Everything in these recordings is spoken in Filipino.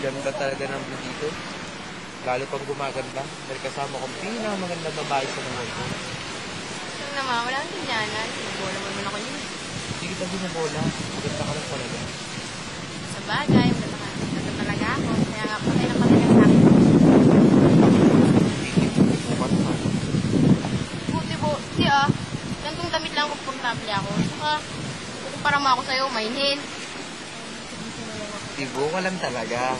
Ganda talaga ng view dito. Lalo pang gumaganda. Dahil kasama kong pinakamaganda babae sa mga ito. Ito naman, wala kang tinyanan. Bola mo naman ako yun. Hindi kita binabola. Maganda ka lang talaga. Sa bagay, maganda talaga ako. Kaya nga, patay na patay ka sa akin. Buti ah. Gantong damit lang komportable ako. Saka, kukumpara mo ako sa'yo, mainin. Tibo ka lang talaga.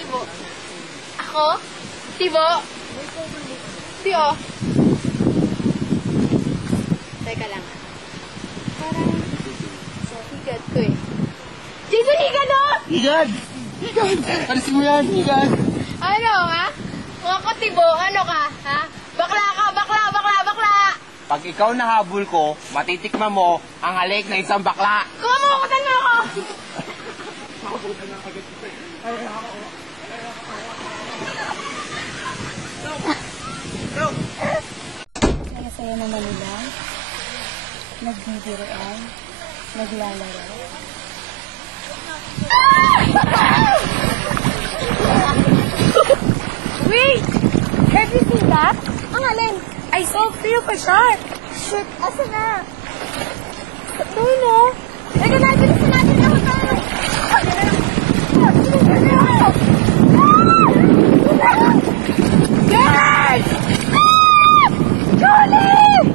Tibo. Ako? Tibo? Tiyo. Teka lang ah. Parang sa higad ko eh. Jason, higad o! Higad! Higad! Alisin mo yan, higad! Ano ha? Mga katibo, ano ka? Ha? Bakla ka, bakla, bakla, bakla! Pag ikaw nahabol ko, matitikman mo ang halik ng isang bakla. Kumukutan mo ako! Nakasaya naman nila. Nagbibiroan. Naglalaro. Wait! Have you seen that? Ang alin? I saw few for shark. Shit, asa na? Doon no? Teka natin, isa natin yung hotel. Yes! Julie!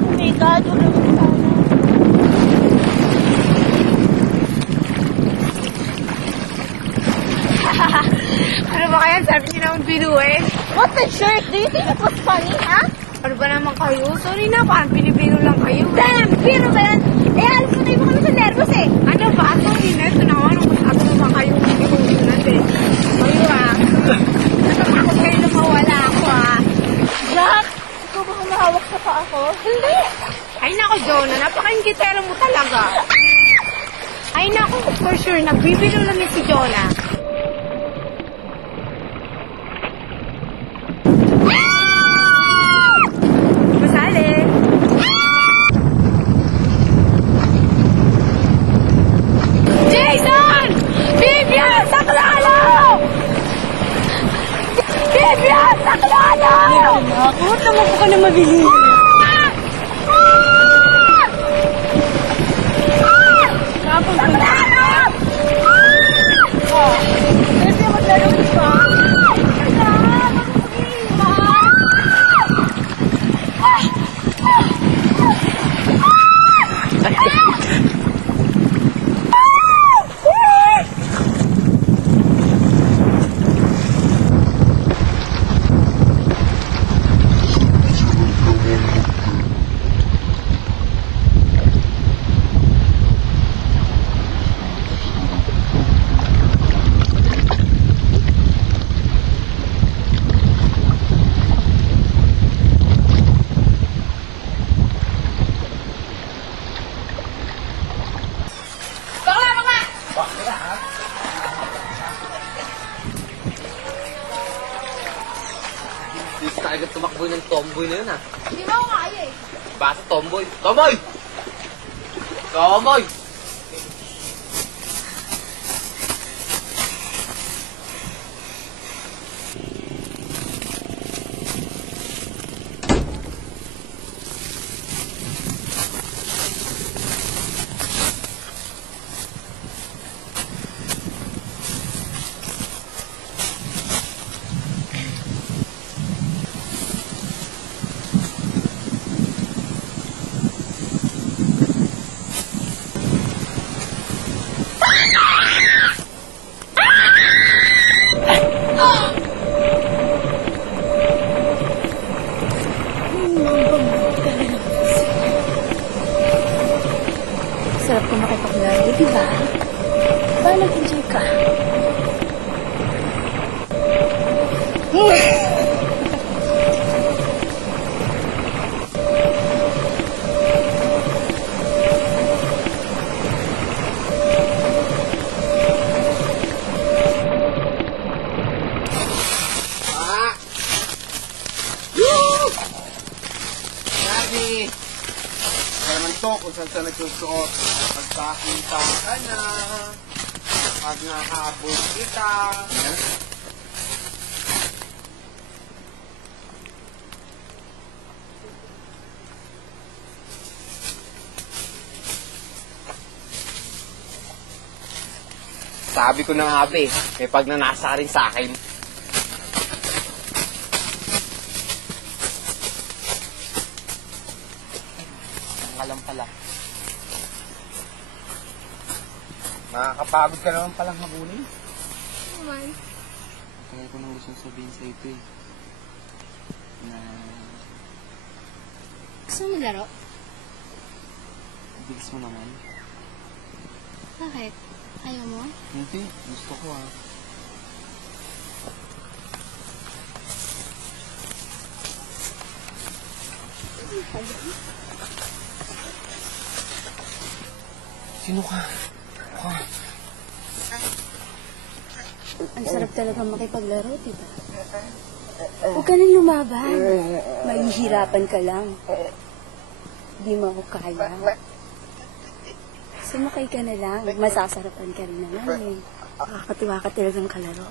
Oh my God, wala ko sana. Ano ba kaya sabi niyo naman binuhin? What the shirt? Do you think it was funny, ha? Ano ba naman kayo? Sorry na, parang pinibiro lang kayo. Damn! Biro ba yan? Eh, alam ko na mo kami sa nervous eh. Ano ba? Sorry na, ito na ako. Ako naman kayo binuhin natin. Kayo ah. Natakot kayo na mawala ako ah. Jack! Ikaw ba humahawak sa pa ako? Hindi! Ay nako, Jonah. Napaka-ingitero mo talaga. Ay nako, for sure. Nagbibiro lang si Jonah. Huwag naman po ka na mabili. Tapos ko na. Kasi maglaro ka. Hindi ka agad tumakboy ng tomboy na yun, ha? Hindi mo ako kaya eh. Basta tomboy. Tomboy! Tomboy! Sarap ko makipaglaro, di ba? Ba, nag-enjoy ka? Kaya naman to kung saan siya nagsusuot. Pagpakita ka na. Pag nakahabol kita. Sabi ko na nga ba eh, may pagnanasa rin sa akin. Ang alam pala. Nakakapagod ka naman palang habulin. Naman. Kaya ko nang gusto sabihin sa ito eh. Na Gusto mo laro? bilis mo naman. Bakit? Ayaw mo? Hindi, gusto ko ah. Sino ka? Ang sarap talaga makipaglaro, diba? Huwag ka nang lumaban. Mahihirapan ka lang. Di mo ako kaya. Sumakay ka na lang. Masasarapan ka rin naman eh. Nakakatuwa ka talagang kalaro.